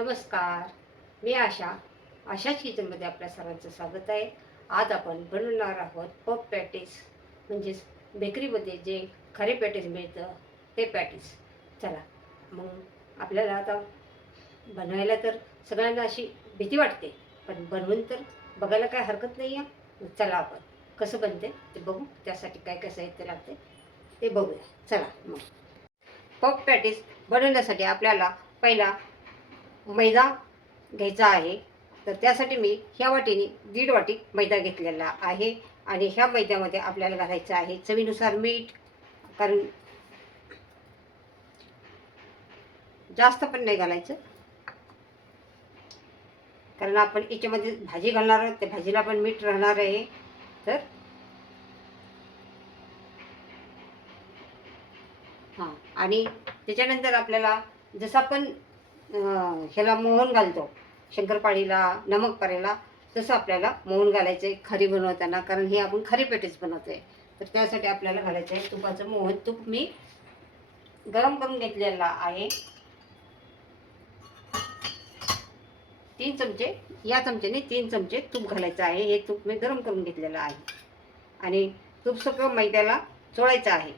नमस्कार. मी आशाच किचनमध्ये आपल्या सर्वांचं स्वागत आहे. आज आपण बनवणार आहोत पफ पॅटीस, म्हणजेच बेकरीमध्ये जे खरे पॅटीस मिळतं ते पॅटीस. चला मग आपल्याला आता बनवायला तर सगळ्यांना अशी भीती वाटते, पण बनवून तर बघायला काय हरकत नाही आहे. चला आपण कसं बनते ते बघू. त्यासाठी काय काय साहित्य लागते ते बघूया. चला मग पफ पॅटीस बनवण्यासाठी आपल्याला पहिला मैदा घ्यायचा आहे. तर त्यासाठी मी ह्या वाटीने 1.5 वाटी मैदा घेतलेला आहे आणि ह्या मैद्यामध्ये आपल्याला घालायचं आहे चवीनुसार मीठ. कारण जास्त पण नाही घालायचं, कारण आपण याच्यामध्ये भाजी घालणार आहोत, त्या भाजीला पण मीठ राहणार आहे. तर हां, आणि त्याच्यानंतर आपल्याला जसं आपण ह्याला मोहन घालतो शंकरपाळीला, नमक पाऱ्याला, तसं आपल्याला मोहन घालायचं आहे खरी बनवताना, कारण हे आपण खरी पेटीस बनवतो आहे. तर त्यासाठी आपल्याला घालायचं आहे तुपाचं मोहन. तूप मी गरम करून घेतलेला आहे 3 चमचे. या चमच्याने 3 चमचे तूप घालायचं आहे. हे तूप मी गरम करून घेतलेलं आहे आणि तूप सगळं मैद्याला चोळायचं आहे.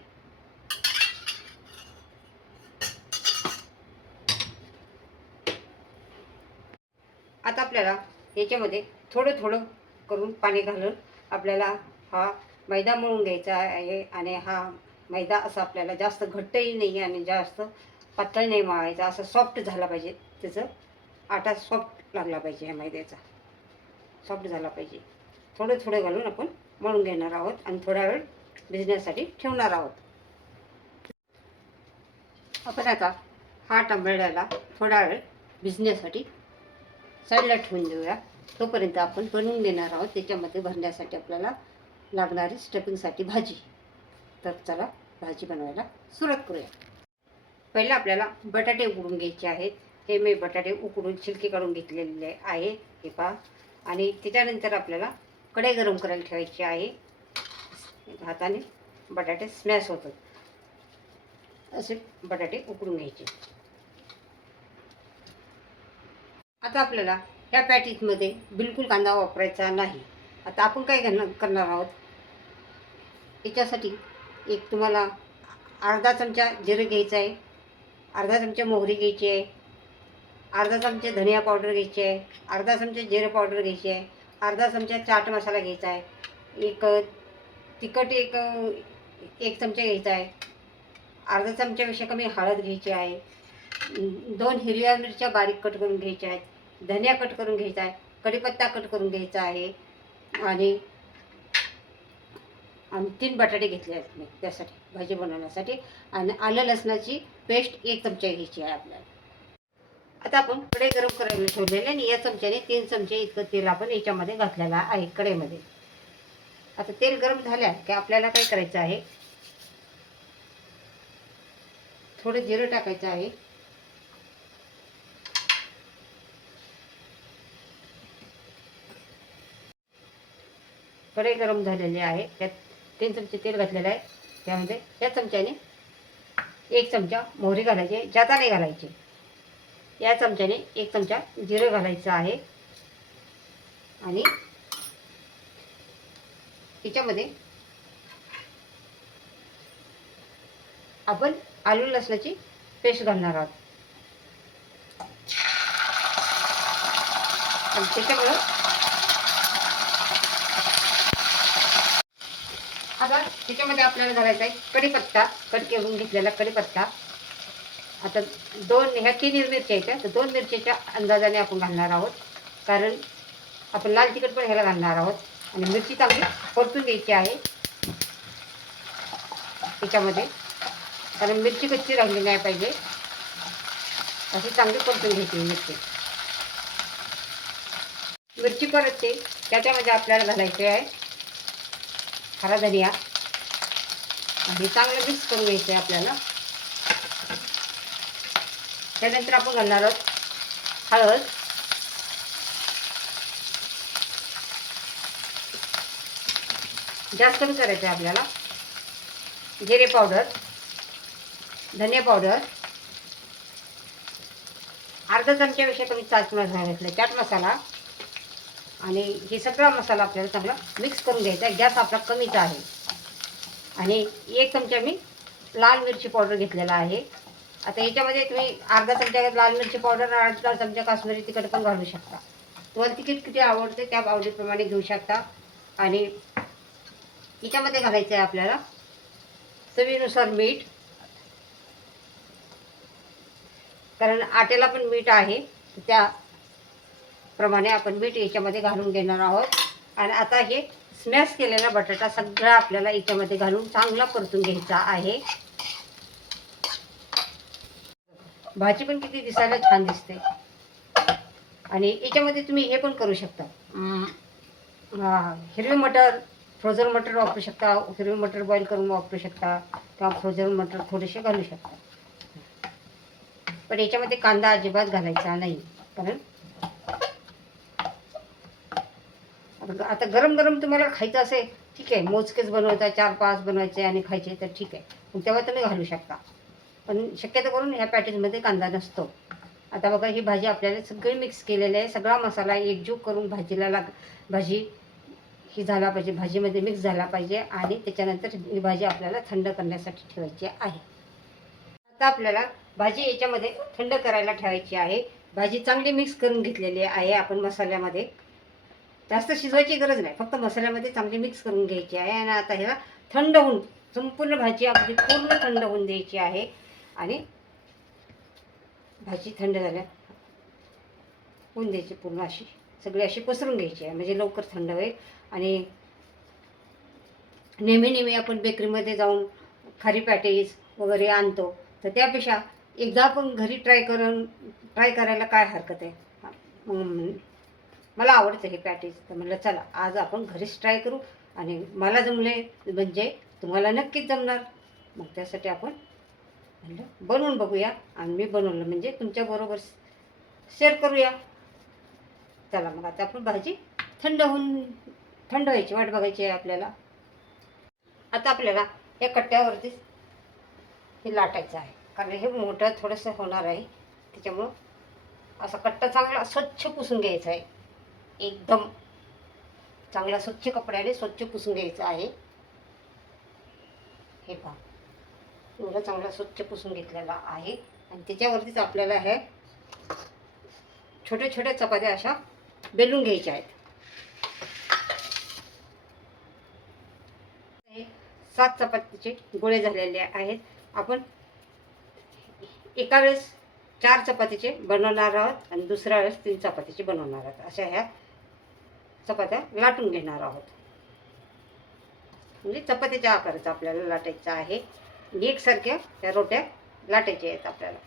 आता आपल्याला याच्यामध्ये थोडं थोडं करून पाणी घालून आपल्याला हा मैदा मळून घ्यायचा आहे. आणि हा मैदा असा आपल्याला जास्त घट्टही नाही आणि जास्त पातळ नाही मळायचा, असं सॉफ्ट झाला पाहिजे. त्याचं आटा सॉफ्ट लागला पाहिजे, या मैद्याचा सॉफ्ट झाला पाहिजे. थोडं थोडं घालून आपण मळून घेणार आहोत आणि थोडा वेळ भिजण्यासाठी ठेवणार आहोत. आपण आता हा टमाट्याला थोडा वेळ भिजण्यासाठी साईडला ठेवून देऊया. तोपर्यंत आपण बनवून घेणार आहोत त्याच्यामध्ये भरण्यासाठी आपल्याला लागणारी स्टफिंगसाठी भाजी. तर चला भाजी बनवायला सुरुवात करूया. पहिला आपल्याला बटाटे उकडून घ्यायचे आहेत. हे मी बटाटे उकडून छिलके काढून घेतलेले आहे, हे पहा. आणि त्याच्यानंतर आपल्याला कढई गरम करायला ठेवायची आहे. हाताने बटाटे स्मॅश होतात असे बटाटे उकडून घ्यायचे. आता आपल्याला ह्या पॅटीसमध्ये बिलकुल कांदा वापरायचा नाही. आता आपण काय करणार आहोत, याच्यासाठी एक तुम्हाला अर्धा चमचा जिरं घ्यायचं आहे, अर्धा चमचा मोहरी घ्यायची आहे, अर्धा चमचा धनिया पावडर घ्यायची आहे, अर्धा चमचा जिरं पावडर घ्यायची आहे, अर्धा चमचा चाट मसाला घ्यायचा आहे, एक तिखट एक चमचा घ्यायचा आहे, अर्धा चमच्यापेक्षा कमी हळद घ्यायची आहे, 2 हिरव्या मिरच्या बारीक कट करून घ्यायच्या आहेत, धनिया कट करून घ्यायचा आहे, कढीपत्ता कट करून घ्यायचा आहे आणि 3 बटाटे घेतले आहेत मी त्यासाठी भाजी बनवण्यासाठी. आणि आलं लसणाची पेस्ट 1 चमचा घ्यायची आहे आपल्याला. आता आपण कढई गरम करायला ठेवलेले आणि या चमच्याने 3 चमचे इतकं तेल आपण याच्यामध्ये घातलेलं आहे कढईमध्ये. आता तेल गरम झाल्या की आपल्याला काय करायचं आहे, थोडं जिरं टाकायचं आहे. कढई गरम झालेली आहे, त्यात 3 चमचे तेल घातलेलं आहे. त्यामध्ये या चमच्याने 1 चमचा मोहरी घालायची, जाता नाही घालायची. या चमच्याने 1 चमचा जिरं घालायचं आहे आणि त्याच्यामध्ये आपण आलू लसणाची पेस्ट घालणार आहोत. आणि त्याच्यामुळं आता त्याच्यामध्ये आपल्याला घालायचा आहे कढीपत्ता, कट करून घेतलेला कढीपत्ता. आता 3 मिरच्या आहेत, तर 2 मिरच्याच्या अंदाजाने आपण घालणार आहोत, कारण आपण लाल तिखट पण ह्याला घालणार आहोत. आणि मिरची चांगली परतून घ्यायची आहे त्याच्यामध्ये, कारण मिरची कच्ची राहिली नाही पाहिजे, अशी चांगली परतून घ्यायची मिरची. मिरची परतते त्याच्यामध्ये आपल्याला घालायचे आहे हरा धनिया आणि चांगलं मिक्स करून घ्यायचं आहे आपल्याला. त्यानंतर आपण घालणार आहोत हळद, जास्त कमी करायचं आहे आपल्याला, जिरे पावडर, धनिया पावडर, अर्धा चमच्यापेक्षा कमी चाट मसाला घेतला, चाट मसाला. आणि हे सगळा मसाला आपल्याला चांगला मिक्स करून घ्यायचा आहे. गॅस आपला कमीच आहे. आणि 1 चमचा मी लाल मिरची पावडर घेतलेला आहे. आता याच्यामध्ये तुम्ही अर्धा चमचा लाल मिरची पावडर, अर्धा चमचा काश्मीरी तिखट पण घालू शकता. तुम्हाला तिखट किती आवडते त्या आवडीप्रमाणे घेऊ शकता. आणि याच्यामध्ये घालायचं आहे आपल्याला चवीनुसार मीठ, कारण आट्याला पण मीठ आहे, त्याप्रमाणे आपण मीठ याच्यामध्ये घालून घेणार आहोत. आणि आता हे स्मॅश केलेला बटाटा सगळा आपल्याला याच्यामध्ये घालून चांगला परतून घ्यायचा आहे. भाजी पण किती दिसायला छान दिसते. आणि याच्यामध्ये तुम्ही हे पण करू शकता, हिरवे मटर, फ्रोझन मटर वापरू शकता. हिरवे मटर बॉईल करून वापरू शकता किंवा फ्रोझन मटर थोडेसे घालू शकता. पण याच्यामध्ये कांदा अजिबात घालायचा नाही, कारण आता गरम गरम तुम्हाला खायचं असेल ठीक आहे, मोजकेच बनवायचा, 4-5 बनवायचे आणि खायचे तर ठीक आहे, मग तेव्हा तुम्ही घालू शकता. पण शक्यतो करून ह्या पॅकेजमध्ये कांदा नसतो. आता बघा ही भाजी आपल्याला सगळी मिक्स केलेली आहे. सगळा मसाला एकजीव करून भाजी ही झाला पाहिजे, भाजीमध्ये मिक्स झाला पाहिजे. आणि त्याच्यानंतर ही भाजी आपल्याला थंड करण्यासाठी ठेवायची आहे. आता आपल्याला भाजी याच्यामध्ये थंड करायला ठेवायची आहे. भाजी चांगली मिक्स करून घेतलेली आहे आपण मसाल्यामध्ये. जास्त शिजवायची गरज नाही, फक्त मसाल्यामध्ये चांगली मिक्स करून घ्यायची आहे. आणि आता ह्याला थंड होऊन, संपूर्ण भाजी आपली पूर्ण थंड होऊन द्यायची आहे. आणि भाजी थंड झाल्या होऊन द्यायची, पूर्ण अशी सगळी अशी पसरून घ्यायची आहे, म्हणजे लवकर थंड होईल. आणि नेहमी आपण बेकरीमध्ये जाऊन खारी पॅटीस वगैरे आणतो, तर त्यापेक्षा एकदा आपण घरी ट्राय करायला काय हरकत आहे. मला आवडतं हे पॅटीस, तर म्हटलं चला आज आपण घरीच ट्राय करू. आणि मला जमले म्हणजे तुम्हाला नक्कीच जमणार. मग त्यासाठी आपण म्हटलं बनवून बघूया. आणि मी बनवलं म्हणजे तुमच्याबरोबर शेअर करूया. चला मग आता आपण भाजी थंड व्हायची वाट बघायची आहे आपल्याला. आता आपल्याला या कट्ट्यावरतीच हे लाटायचं आहे, कारण हे मोठं थोडंसं होणार आहे. त्याच्यामुळं असा कट्टा चांगला स्वच्छ पुसून घ्यायचा आहे. एकदम चांगला स्वच्छ कपड्याने स्वच्छ पुसून घ्यायचं आहे. हे पहा, एवढं चांगला स्वच्छ पुसून घेतलेला आहे. आणि त्याच्यावरतीच आपल्याला हे छोट्या छोट्या चपात्या अशा बेलून घ्यायच्या आहेत. 7 चपातीचे गोळे झालेले आहेत. आपण एका वेळेस 4 चपातीचे बनवणार आहोत आणि दुसऱ्या वेळेस 3 चपातीचे बनवणार आहोत. अशा ह्या चपात्या लाटून घेणार आहोत. म्हणजे चपातीच्या आकाराचा आपल्याला लाटायचा आहे. एकसारख्या त्या रोट्या लाटायच्या आहेत आपल्याला.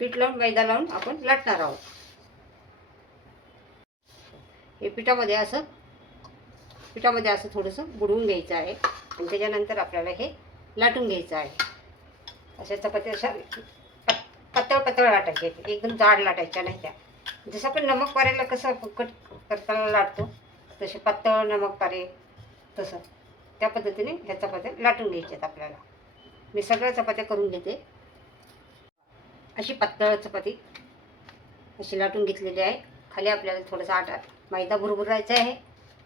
पीठ लावून, मैदा लावून आपण लाटणार आहोत. हे पिठामध्ये असं थोडंसं बुडवून घ्यायचं आहे. आणि त्याच्यानंतर आपल्याला हे लाटून घ्यायचं आहे. अशा चपात्या अशा पातळ लाटायच्या आहेत, एकदम जाड लाटायच्या नाही. त्या जसं आपण नमक पाऱ्याला कसं कट करताना लाटतो तसे पातळ नमक पारे, तसं त्या पद्धतीने ह्या चपात्या लाटून घ्यायच्या आहेत आपल्याला. मी सगळ्या चपात्या करून घेते. अशी पातळ चपाती अशी लाटून घेतलेली आहे. खाली आपल्याला थोडासा मैदा भुरभुरायचा आहे.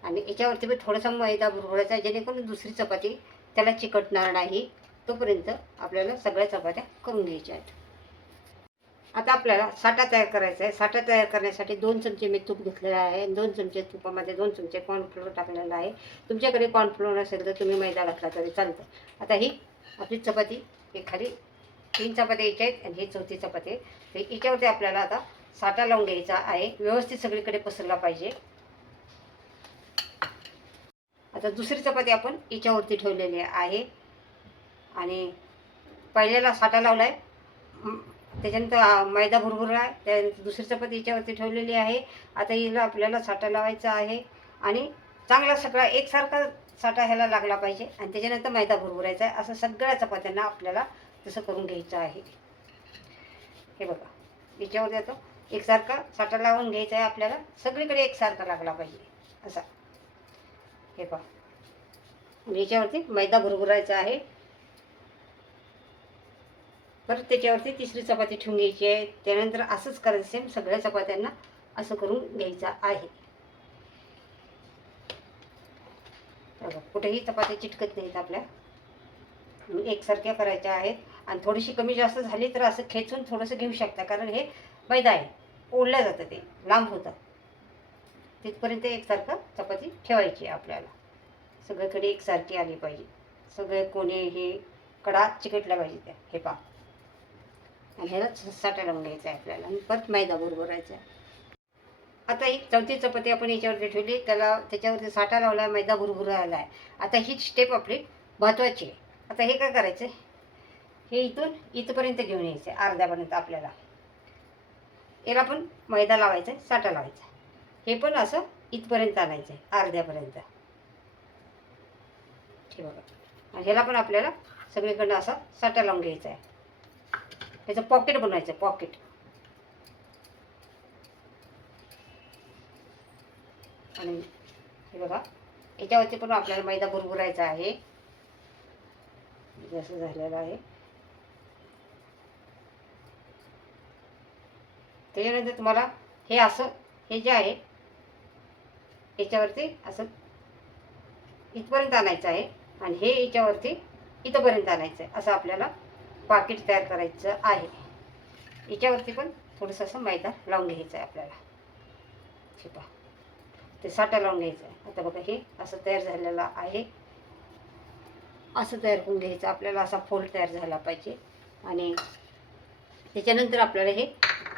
आणि याच्यावरती पण थोडासा मैदा भुरभुरायचा आहे, जेणेकरून दुसरी चपाती त्याला चिकटणार नाही. तोपर्यंत आपल्याला सगळ्या चपात्या करून घ्यायच्या आहेत. आता आपल्याला साठा तयार करायचा आहे. साठा तयार करण्यासाठी 2 चमचे मी तूप घेतलेलं आहे. 2 चमचे तुपामध्ये 2 चमचे कॉर्नफ्लोअर टाकलेला आहे. तुमच्याकडे कॉर्नफ्लोअर नसेल तर तुम्ही मैदा घातला तरी चालतं. आता ही आपली चपाती, ही खाली 3 चपात्या यायच्या आहेत आणि ही 4थी चपाती आहे. तर याच्यावरती आपल्याला आता साठा लावून घ्यायचा आहे. व्यवस्थित सगळीकडे पसरला पाहिजे. आता दुसरी चपाती आपण याच्यावरती ठेवलेली आहे. आणि पहिल्याला साठा लावला आहे, त्याच्यानंतर मैदा भुरभुरला आहे, त्यानंतर दुसरी चपाती याच्यावरती ठेवलेली आहे. आता हिला आपल्याला साठा लावायचा आहे. आणि चांगला सगळा एकसारखा साठा ह्याला लागला पाहिजे. आणि त्याच्यानंतर मैदा भुरभुरायचा आहे. असं सगळ्या चपात्यांना आपल्याला तसं करून घ्यायचं आहे. हे बघा, याच्यावरती आता एकसारखा साठा लावून घ्यायचा आहे आपल्याला. सगळीकडे एकसारखा लागला पाहिजे असा. हे पहा, आणि याच्यावरती मैदा भुरभुरायचा आहे. परत त्याच्यावरती तिसरी चपाती ठेवून घ्यायची आहे. त्यानंतर असंच करायचं, सेम सगळ्या चपात्यांना असं करून घ्यायचं आहे. बघा कुठेही चपात्या चिटकत नाहीत आपल्या, एकसारख्या करायच्या आहेत. आणि थोडीशी कमी जास्त झाली तर असं खेचून थोडंसं घेऊ शकता, कारण हे मैदा आहे, ओढलं जातं, ते लांब होतं. तिथपर्यंत एकसारखं चपाती ठेवायची आहे आपल्याला. सगळीकडे एकसारखी आली पाहिजे, सगळे कोणी हे कडा चिकटल्या पाहिजे त्या. हे पहा, आणि ह्याला साठा लावून घ्यायचा आहे आपल्याला, आणि परत मैदा भरायचा आहे. आता ही चौथी चपाती आपण याच्यावरती ठेवली, त्याच्यावरती साठा लावला, मैदा भुरभुरा आहे. आता ही स्टेप आपली महत्त्वाची आहे. आता हे काय करायचं, हे इथून इथपर्यंत घेऊन यायचं आहे, अर्ध्यापर्यंत आपल्याला. याला पण मैदा लावायचा आहे, साठा लावायचा आहे. हे पण असं इथपर्यंत आणायचं आहे, अर्ध्यापर्यंत. हे बघा, आणि ह्याला पण आपल्याला सगळीकडनं असा साठा लावून घ्यायचा आहे. त्याचं पॉकेट बनवायचं आहे, पॉकेट. आणि हे बघा, याच्यावरती पण आपल्याला मैदा भुरभुरायचा आहे, जसं झालेलं आहे. त्याच्यानंतर तुम्हाला हे असं, हे जे आहे याच्यावरती असं इथपर्यंत आणायचं आहे, आणि हे याच्यावरती इथंपर्यंत आणायचं आहे. असं आपल्याला पाकिट तयार करायचं आहे. याच्यावरती पण थोडंसं असं मैदा लावून घ्यायचं आहे आपल्याला. पहा, ते साठा लावून घ्यायचं आहे. आता बघा, हे असं तयार झालेलं आहे. असं तयार करून घ्यायचं आपल्याला, असा फोल्ड तयार झाला पाहिजे. आणि त्याच्यानंतर आपल्याला हे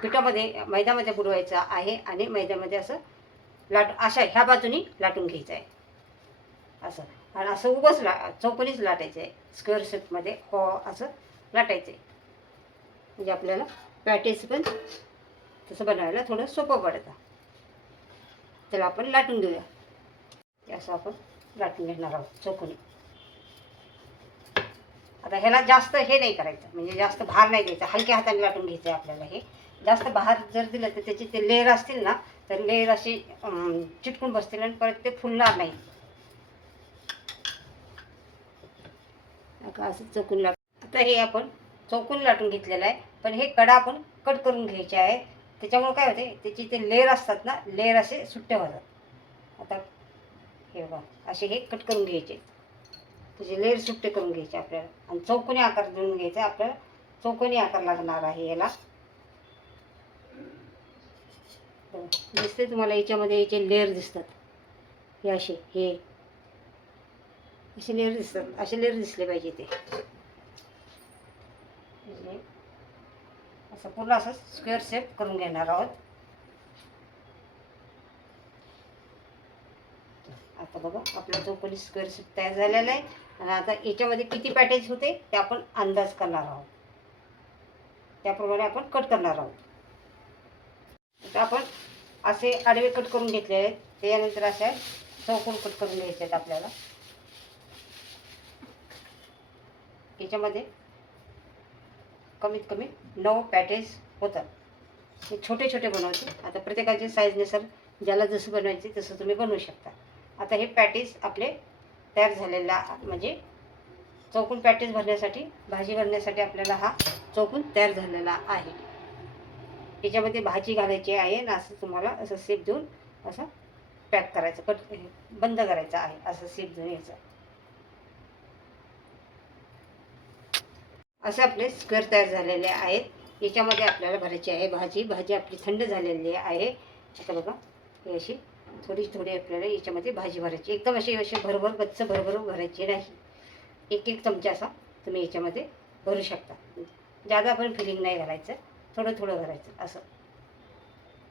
पिठामध्ये, मैद्यामध्ये बुडवायचं आहे, आणि मैद्यामध्ये असं अशा ह्या बाजूनी लाटून घ्यायचं आहे असं. आणि असं उभंच चौकोनीच लाटायचं आहे, स्क्वेअर शेपमध्ये हो असं लाटायचं आहे. म्हणजे आपल्याला पॅटीस पण तसं बनवायला थोडं सोपं पडतं. त्याला आपण लाटून घेऊया. असं आपण लाटून घेणार आहोत चौकोनी. आता ह्याला जास्त हे नाही करायचं, म्हणजे जास्त भार नाही द्यायचा, हलक्या हाताने लाटून घ्यायचं आहे आपल्याला. हे जास्त भार जर दिलं तर त्याचे ते लेअर असतील ना, तर लेअर अशी चिटकून बसतील आणि परत ते फुलणार नाही. असं चौकून आता हे आपण चौकून लाटून घेतलेलं आहे, पण हे कडा आपण कट करून घ्यायचे आहे. त्याच्यामुळे काय होते, त्याची ते लेअर असतात ना, लेअर असे सुट्टे होतात. आता हे बघा, असे हे कट करून घ्यायचे, त्याचे लेअर सुट्टे करून घ्यायचे आपल्याला. आणि चौकोनी आकार देऊन घ्यायचा आपल्याला. चौकोनी आकार लागणार आहे याला. दिसते तुम्हाला, याच्यामध्ये याचे लेअर दिसतात, हे असे, हे असे लेअर दिसतात, असे लेअर दिसले पाहिजे ते. असं पूर्ण असं स्क्वेअर शेप करून घेणार आहोत. आता बघा, आपला चौकोनी स्क्वेअर शेप तयार झालेला आहे. आणि आता याच्यामध्ये किती पॅटेज होते ते आपण अंदाज करणार आहोत, त्याप्रमाणे आपण कट करणार आहोत. आता आपण असे आडवे कट करून घेतले आहेत, त्यानंतर असे चौकोन कट करून घ्यायचे आहेत आपल्याला. याच्यामध्ये कमीत कमी 9 पॅटेज होतात. हे छोटे छोटे बनवते. आता प्रत्येकाच्या साईजनुसार ज्याला जसं बनवायचे तसं तुम्ही बनवू शकता. आता हे पॅटेज आपले तयार झालेला, म्हणजे चौकोन पॅटेज भरण्यासाठी, भाजी भरण्यासाठी आपल्याला हा चौकोन तयार झालेला आहे. याच्यामध्ये भाजी घालायची आहे ना, असं तुम्हाला असं शेप देऊन असं पॅक करायचं, कट बंद करायचं आहे, असं शेप देऊन यायचं. असे आपले स्क्वेअर तयार झालेले आहेत. याच्यामध्ये आपल्याला भरायची आहे भाजी. भाजी आपली थंड झालेली आहे. आता बघा, हे अशी थोडी थोडी आपल्याला याच्यामध्ये भाजी भरायची. एकदम अशी भरभर गच्च भरभर भरायची नाही. एक एक चमचा असा तुम्ही याच्यामध्ये भरू शकता. जादा पण फिलिंग नाही घालायचं, थोडं थोडं भरायचं. असं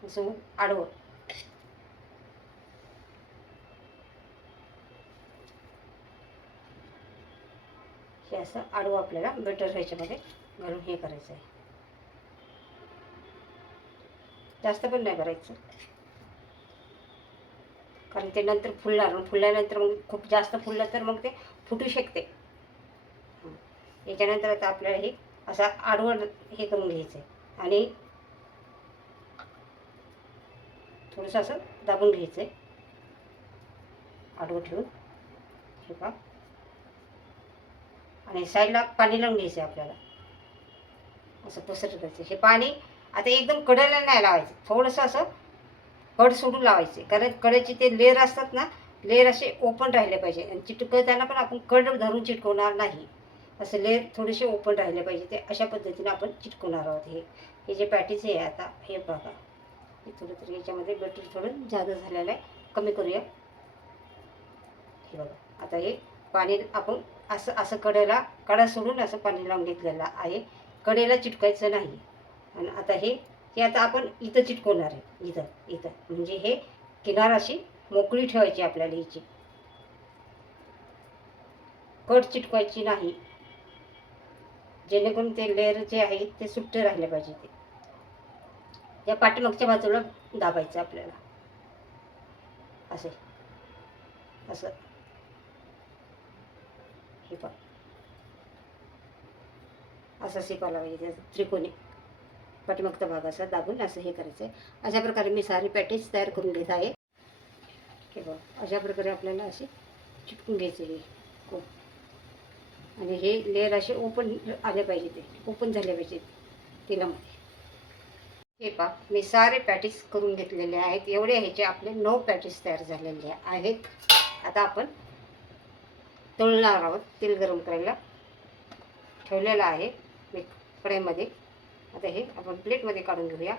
असं आडवं. हे असं आडवं आपल्याला बटर ह्याच्यामध्ये घालून हे करायचं आहे. जास्त पण नाही करायचं, कारण ते नंतर फुलणार. फुलल्यानंतर मग खूप जास्त फुललं तर मग ते फुटू शकते. याच्यानंतर आता आपल्याला हे असं आडवं हे करून घ्यायचं आहे, आणि थोडंसं असं दाबून घ्यायचं आहे आडवं ठेवून. हे पहा, आणि साईडला पाणी लावून घ्यायचं आहे आपल्याला. असं पसरवायचं. हे पाणी आता एकदम कडेला नाही लावायचं, थोडंसं असं कड सोडून लावायचे, कारण कडेचे ते लेअर असतात ना, लेअर असे ओपन राहिले पाहिजे आणि चिटकवताना पण आपण कड धरून चिटकवणार नाही. असं लेअर थोडेसे ओपन राहिले पाहिजे, ते अशा पद्धतीने आपण चिटकवणार आहोत. हे जे पॅटीस आहे आता हे बघा, हे थोडं तरी याच्यामध्ये बटर थोडं जादा झालेलं आहे, कमी करूया. हे बघा आता हे पाणी आपण असं असं कडा सोडून असं पाणी लावून घेतलेलं आहे, कडेला चिटकायचं नाही. आणि आता हे हे आता आपण इथं चिटकवणार आहे, इथं इथं म्हणजे हे किनार अशी मोकळी ठेवायची आपल्याला, हिची कट चिटकवायची नाही, जेणेकरून ते लेअर जे आहे ते सुट्टे राहिले पाहिजे. ते त्या पाठीमागच्या बाजूला दाबायचं आपल्याला, असे असं. हे पण असं शिकवायला पाहिजे, त्याचं त्रिकोणी पाठीमागचा भाग असा दाबून असं हे करायचं आहे. अशा प्रकारे मी सारी पॅटीस तयार करून घेत आहे. हे बघ अशा प्रकारे आपल्याला असे चिटकून घ्यायचे हे खूप, आणि हे लेअर असे ओपन आले पाहिजे, ते ओपन झाले पाहिजे तेलामध्ये. हे पहा मी सारे पॅटीस करून घेतलेले आहेत. एवढे ह्याचे आपले 9 पॅटीस तयार झालेले आहेत. आता आपण तळणार आहोत. तेल गरम करायला ठेवलेलं आहे मी कढईमध्ये. आता हे आपण प्लेटमध्ये काढून घेऊया.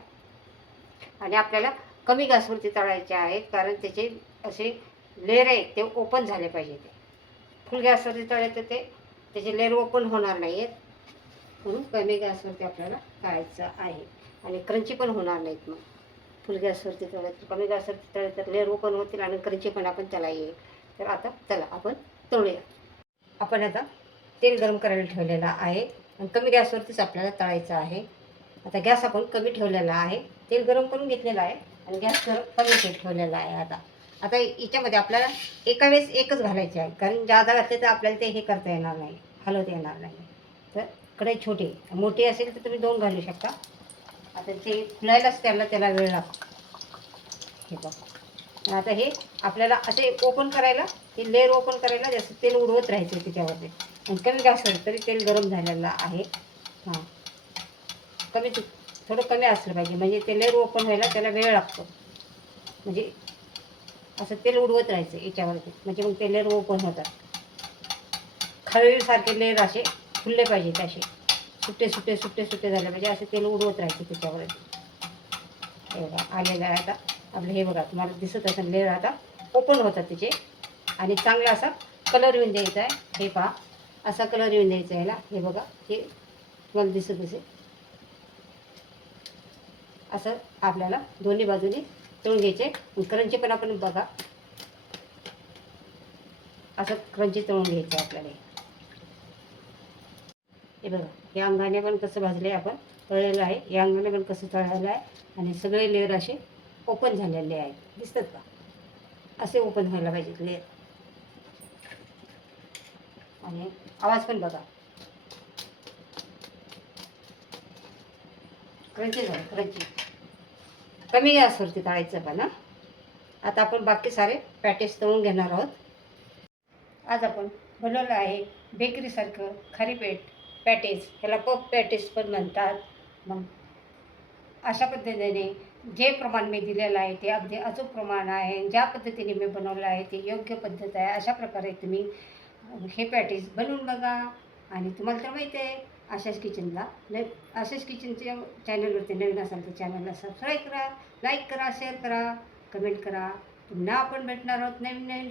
आणि आपल्याला कमी गॅसवरती तळायचे आहेत, कारण त्याचे असे लेअर आहेत ते ओपन झाले पाहिजे. ते फुल गॅसवरती तळले तर ते त्याचे लेअर ओपन होणार नाही आहेत, म्हणून कमी गॅसवरती आपल्याला तळायचं आहे. आणि क्रंची पण होणार नाहीत. मग फुल गॅसवरती तळले तर, कमी गॅसवरती तळले तर लेअर ओपन होतील आणि क्रंची पण आपण त्याला येईल. तर आता चला आपण तळूया. आपण आता तेल गरम करायला ठेवलेलं आहे आणि कमी गॅसवरतीच आपल्याला तळायचं आहे. आता गॅस आपण कमी ठेवलेला आहे, तेल गरम करून घेतलेलं आहे आणि गॅस कमी ठेवलेला आहे. आता आता याच्यामध्ये आपल्याला एका वेळेस एकच घालायचे आहे, कारण जादा घातले तर आपल्याला ते हे करता येणार नाही, हलवता येणार नाही. तर कढई छोटी मोठी असेल तर तुम्ही 2 घालू शकता. आता ते फुलायलाच त्याला वेळ लागतो. हे बघा आता हे आपल्याला असे ओपन करायला, हे लेअर ओपन करायला जास्त तेल उडवत राहायचं त्याच्यावरती. आणि कमी गॅसवर तरी तेल गरम झालेलं आहे. हां थोडं कमी असलं पाहिजे, म्हणजे ते लेअर ओपन व्हायला त्याला वेळ लागतो. म्हणजे असं तेल उडवत राहायचं याच्यावरती, म्हणजे मग ते लेअर ओपन होतात. खळीसारखे लेअर असे फुलले पाहिजेत, असे सुट्टे सुट्टे सुट्टे सुट्टे झाले पाहिजे, असे तेल उडवत राहायचे त्याच्यावरती. हे बघा आलेलं आहे आता आपलं. हे बघा तुम्हाला दिसत असेल लेअर आता ओपन होतात त्याचे. आणि चांगला असा कलर येऊन द्यायचा आहे. हे पहा असा कलर येऊन द्यायचा आहे याला. हे बघा हे तुम्हाला दिसत असेल असं आपल्याला दोन्ही बाजूनी तळून घ्यायचे. क्रंची पण आपण बघा असं क्रंची तळून घ्यायचं आपल्याला. हे बघा या अंगाने पण कसं भाजले आपण तळलेलं आहे, या अंगाने पण कसं तळलेलं आहे. आणि सगळे लेअर असे ओपन झालेले आहेत, दिसतात का? असे ओपन व्हायला पाहिजेत लेअर. आणि आवाज पण बघा क्रंची झालं, क्रंची. कमी गॅसवरती तळायचं पण. आता आपण बाकी सारे पॅटीस तळून घेणार आहोत. आज आपण बनवलं आहे बेकरीसारखं खारीपेट पॅटीस, ह्याला पफ पॅटीस पण म्हणतात. मग अशा पद्धतीने जे प्रमाण मी दिलेलं आहे ते अगदी अचूक प्रमाण आहे. ज्या पद्धतीने मी बनवलं आहे ते योग्य पद्धत आहे. अशा प्रकारे तुम्ही हे पॅटीस बनवून बघा. आणि तुम्हाला तर माहिती आहे आशाच किचनला आशाच किचनच्या चॅनलवरती नवीन असाल तर चॅनलला सबस्क्राईब करा, लाईक करा, शेअर करा, कमेंट करा. पुन्हा आपण भेटणार आहोत नवीन नवीन